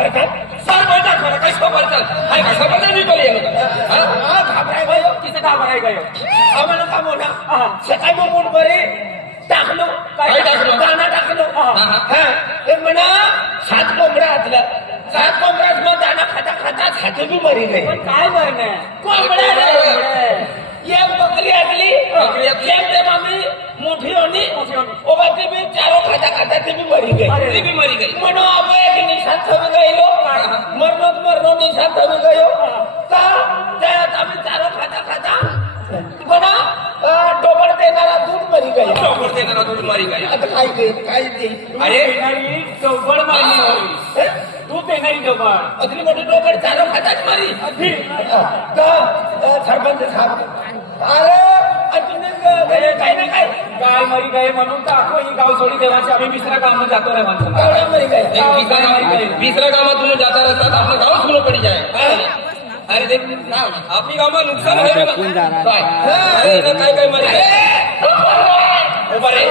सफरचंद? सरपंच, खरं काय सफरचंद? हाय का, सफरचंद विकली आहे का? घाबराय गयो. तिचं का भराय गयो आम्हाला का मोठा सकाळी मूड बरे टाकलो काय टाकलं? दाना टाकलो हा. हा. म्हणा सात कोंबड्या हातलं सात कोंबड्यात मग दाना खाता खाता छाती बी मरी पण काय भरणं कोंबड्या खाता ती बी मरी गई अरे. ती बी मरी गई म्हणून आपण एक निशात थवी गईलो मरणोत मरणो निशात थवी गयो का त्यात आम्ही चारो खाता खाता म्हणा डोबळ देणारा दूध मरी गया डोकर देणारा दूध मारी काय आता काय गई काय नाही अरे येणारी चौबड मारली होती. तू देणारी चौबड अगदी मोठी डोबळ चारो काही ना काय काय मरी गए म्हणून अख्खं ही गाव सोडी देवाची. आम्ही दुसऱ्या कामात जातो रे माणसं. कावळा मरी गया. तिसऱ्या कामात तुम्ही जाता रस्तात आपलं गाव सुरू पडी जाय अरे देख आपली कामं नुकसान होईल. ना. काय अरे इथं काय काय मारी काय उभा रे.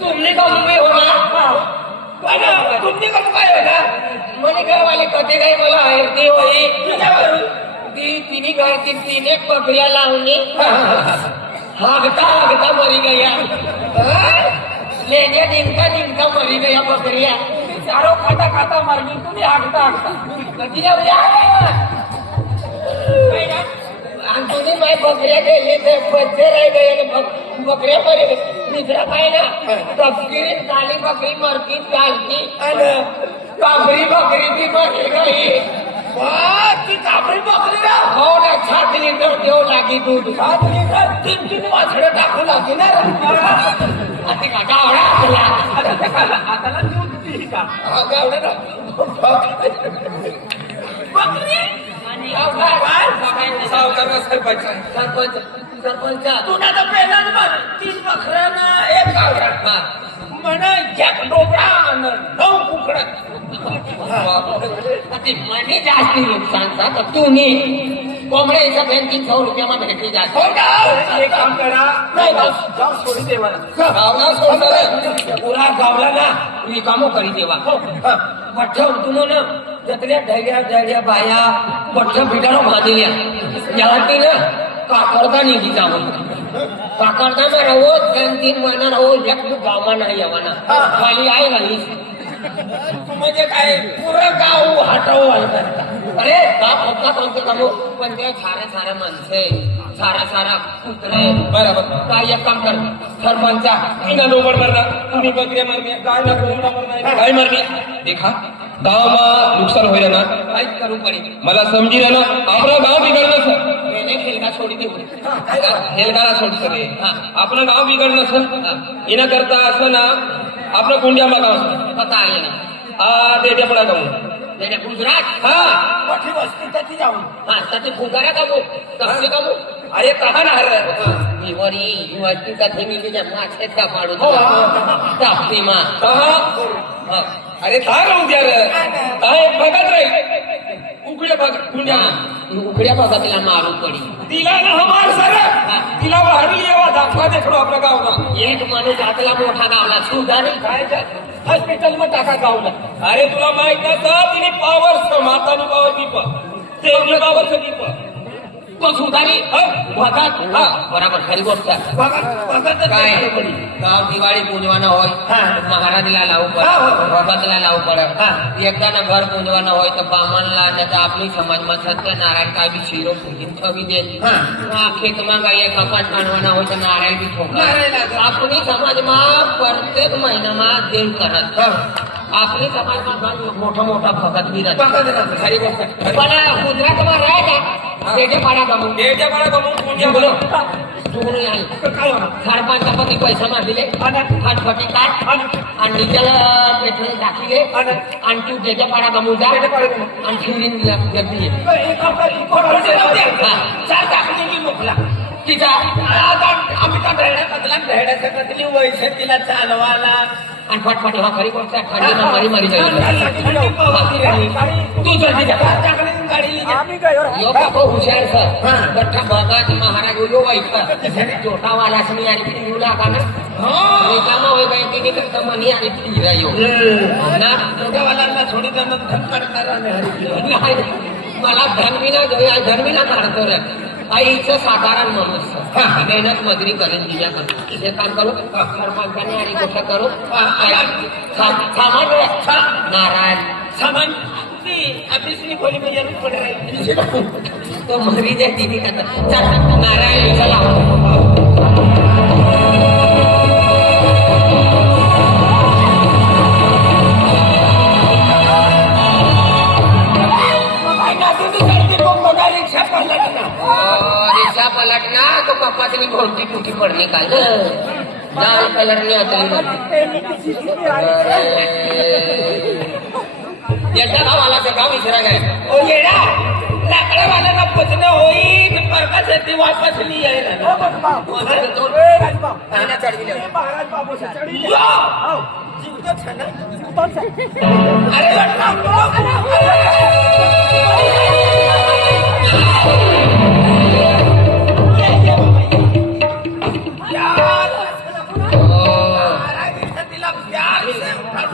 तुमने का मुंबई होणार तुमने कसं काय होणार म्हणे घरवाले कधी काही मला हरती होई? तुझ्यावरून ती तिने काय ती तीन एक बकऱ्या लावली हागता हागता मरी गया। लेण्या निमका निमका मरी गया बकऱ्या चारो खाता खाता मारली तुम्ही हागता हागता। आणि तुम्ही माझ्या बकऱ्या गेले तर बच्चे राही गए बक- बकऱ्या मरी गए दुसरा काय ना तपकिरी काली बकरी मरती चालती आणि काबरी बकरी ती मरली गई। ती कापडी बकरी ना हो ना छाती तर देऊ लागी दूध सात लिटर तीन तीन वासडं टाकू लागली ना अति का गावडा आपला. हाताला दूध देईल का हा, ना. बकरी सावकार सरपंच सरपंच सरपंच तुला तर पहिलाच बघ तीन बकऱ्या एक गावडा हा. म्हण एक डोबळा नऊ अति मनी जास्ती नुकसानचा तर तुम्ही कोंबड्या सगळ्यांनी तीन सौ रुपयामध्ये भेटली ना? एक काम करा नाही ना. गाव सोडी देवाला गावना सोडणार पुरा गावला ना रिकामो करी देवा पठ्ठ उठून जतल्या ढैड्या ढैड्या बाया पठ्ठ पिटारो बांधिल्या यासाठी ना काकरदा निघी जावं काकरदा में रहो तीन तीन महिना रहो एक भी गाव में नहीं आवाना खाली आए घाली म्हणजे काय? पुरं गाव हटव अरे बाप होता सांगतो सांगू पण ते साऱ्या सारे माणसे सारा सारा कुत्रे. बरोबर. काय एक काम कर सरपंचा तिना नंबर तुम्ही बकरे मरणे काय ना मरणे काय मरणे देखा गाव मा नुकसान हो जाना करू पड़े मला समजी ना? आपलं गाव बिघडलं सर. मैंने खेलगा छोड़ी दी खेलगा छोड़ सके सर. इना करता असं ना आपलं कुंड्यामा गाव पता आहे ना आ देट्या पडा गाव त्याच्या गुजरात हा मोठी वस्ती त्याची जाऊन हा त्याचे फुगारा कामू कसे कामू अरे कहा ना हर हिवरी हिवाची कथे मी तुझ्या माछेत का पाडू हो. तापती मा कहा अरे था राहू द्या रे काय बघत राहील उकड्या बघ कुंड्या उकड्या बघा तिला मारू पडी. तिला ना हमार सर. तिला वाढली येवा दाखवा देखो आपल्या गावना एक माणूस आतला मोठा गावला सुधारी. काय हॉस्पिटलमध्ये टाका गावला. अरे तुला माहीत नसतं तिने पावर मातानी पावर ती पा ते पावर सगळी मग सुधारी भगत हा बराबर खरी गोष्ट काय? गाव दिवाळी पूजवाना होय महाराजला लावू पड भगतला लावू पड. एकदा घर पूजवाना होय तर बामणला त्याचा आपली समाजमा सत्यनारायण काय बी शिरो सुगीन छवी दे खेतमा गाय कपाट काढवाना होय तर नारायण बी ठोका. आपली समाजमा प्रत्येक महिनामा देव करत. आपले समाजमा मोठा मोठा भगत बी राहत खरी गोष्ट पण गुजरातमा राहता देठेपाडा कमून देठेपाडा कमून पैसा मारले आणि? आणि? तू देठेपाडा कमून जा. आणि शिवरीन गर्दी तिचा आम्ही का भेड्या बदला भेड्याच्या तिला चालवाला आणि फटफट हा खरी गोष्ट तू जल्दी કાઢી લીધી. આપી ગયો લોકો બહુ હોશિયાર છે. હા. બધા ભગત મહારાજ ઓલો હોય છે. જેને જોતા વાલા છે યાર પીડી ઉલા કાને હા રેતાનો હોય ભાઈ પીડી કરતા મને યાર પીડી રહ્યો ના જોતા વાલા ના છોડી દે મને ધન કરનારા ને હરી मला ધર્મીના જોયા ધર્મીના કાઢતો રહે. આ ઈચ્છો સાધારણ મનુષ્ય મહેનત મજરી કરીને બીજા કરો એ કામ કરો સરપંચને આ રીતે કરો. સામાન્ય. નારાયણ. સામાન્ય. नारायण सामान ती आपली खोली म्हणजे पड राहील तो मरी जे तिने करता चल नारायण चला रिक्षा पडला ना रिक्षा पलटना तो कपासनी घोलती टुटी पडली काल लाल कलरनी अतली याच्या गावाला गाव विसरा काय ओ येडा लाकडा पचन होईल परका शेती वापसली आहे ना अरे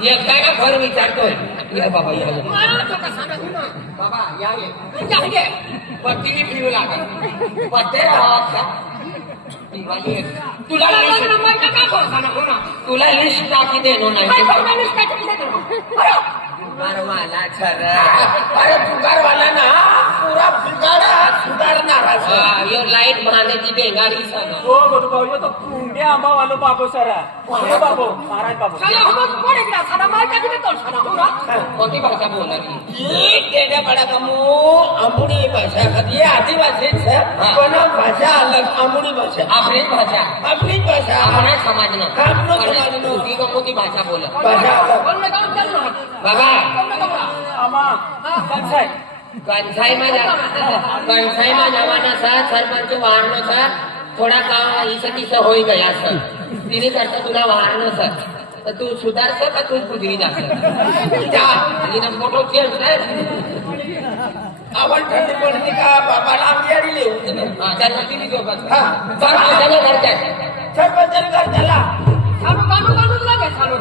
एक काय ना घर विचारतोय? ये बाबा या. बाबा या ये. फिरू लागत पत्ते. तुला लिस्ट तुला लिस्ट टाकी देणं नाही. फुगारवाला खरा. अरे फुगारवाला ना पुरा फुगारा सुधारणारा यो लाइट बांधायची बेंगाली सर हो मोठं भाऊ यो तो पुंडे आंबा वालो बाबो सरा. पुंडे हो बाबो? महाराज बाबो. कोणती भाषा बोलणारी ही? केड्या पडा कमू अंबुडी भाषा खाती आदिवासीच पण भाषा अलग अंबुडी भाषा. आपली भाषा. आपली भाषा. आपला समाज ना आपला समाज ना मोठी भाषा बोला भाषा बघा આમાં ગંસાઈમાં ગંસાઈમાં જવાના સર સરપંચ વાહનનો સર થોડાક ઈસતીસ હોઈ ગયા સર તેને કરતા તુના વાહનનો સર તો તું સુધારશે કે તું સુધરી નાખશે જા એનો મોટો ચેન્જ છે આવડ ઠંડી પડતી કા બાબા નામ દેડી લેવું તને હા ચાલ નથી લીધો બસ હા ચાલ ઘર જાય સરપંચ ઘર ચાલા સારું કાનું કાનું લાગે સારું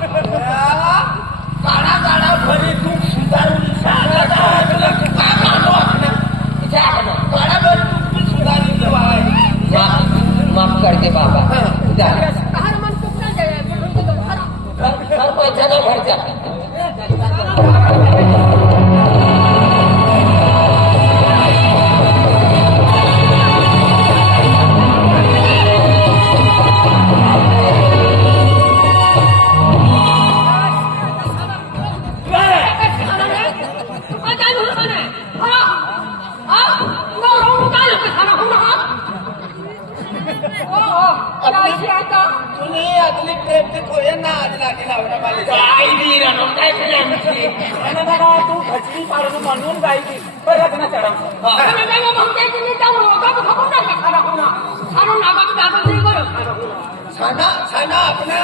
साना आपला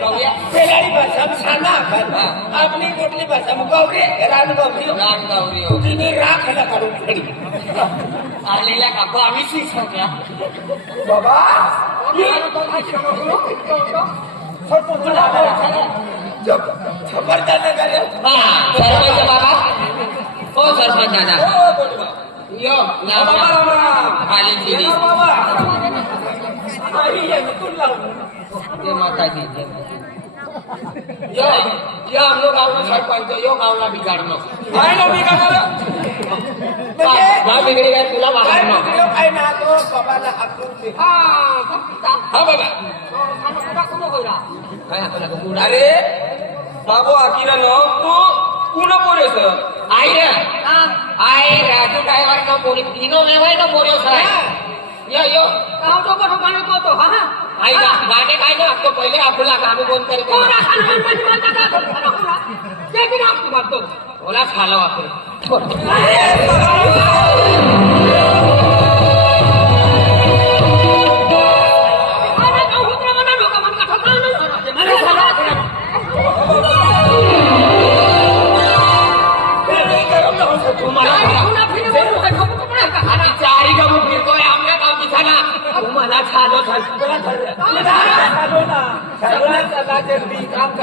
जाऊया. पेलाडी भाषा में साना आपण आपली कुठली भाषा में गौरी रान गौरी राम गौरी हो. तिने राखायला काढून खडी आलेल्या काकू आम्ही शीच होत्या बाबा खबरदार करे हा। सरपंच बाबा। हो सरपंच दादा? यो नाव आली दिली ते माता दी यो यो आमलो गावनो सरपंच यो गावला बिगाडनो काय ना मी का म्हणजे गा बिगडी काय तुला काय ना बिघडलं काय ना तो बाबाला हाकून दे. हा बाबा काय आपला गुड अरे बाबू आकिरा नो तू कुणा पोरेस आई रे आई राजू ड्रायव्हर का पोरी तीनो वेवाय का पोरेस साय यो। यो आई गा गाणे काय ना आपको पहिले आपला काम कोण करते बोला खालो आपण तुम्हाला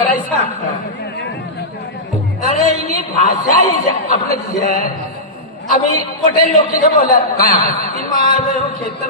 जल्दी काम करायचा अरे इनी भाषा हिच्या- आपलं जे- अभी पटेल लोग के बोला काय कि माँ मैं हूँ खेतर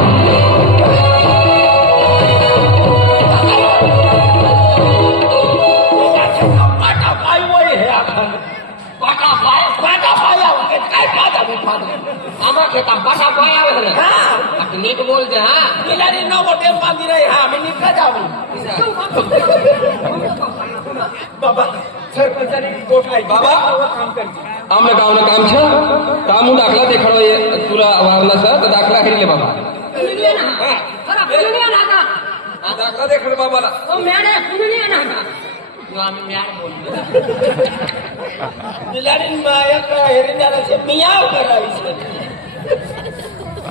આમના ગામના કામ છે. કામ હું દાખલા દેખાડો એ તુરા વાવના છે. તો દાખલા કરી લે બાબા. દાખલા દેખાડો બાબા મેળે પુણ્ય નાખા બિલાડી માં એક હેરી છે. મિયાવ કરાવી છે.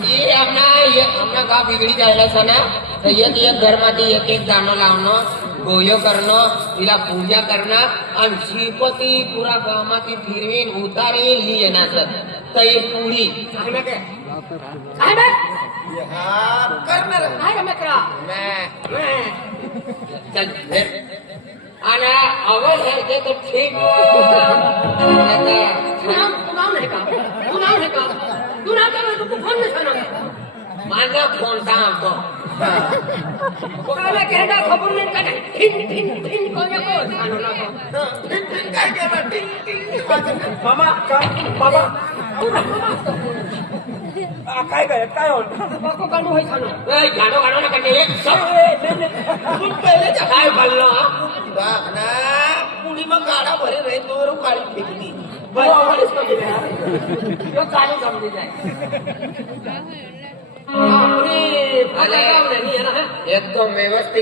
ये आमना ये आमना गाव बिगडी जायला सना। तो तर एक तो एक घरमाती एक एक दाणं लावणं गोयो करणं तिला पूजा करणं आणि श्रीपती पुरा गावामध्ये फिरवीन उतारे ली येणार तर हे पुरी आणि आवाज़ आहे ते ठीक। नाव नाही का नाव नाही का মানা ফোনটা আমো কোকালে কেডা খবর নেই কানে ঠিন ঠিন ঠিন কোনে কো জানো না কো ঠিন ঠিন কা কেবা ঠিন ঠিন মামা কাম বাবা काय काय काय होतं गाणं होय खाणं गाणं गाणं नका एक सब पहिलेच काय खाल्लं ना पुढी मग गाडा भरे रे तोवर काळी फेकली चालू समजली जाय एकदम व्यवस्थित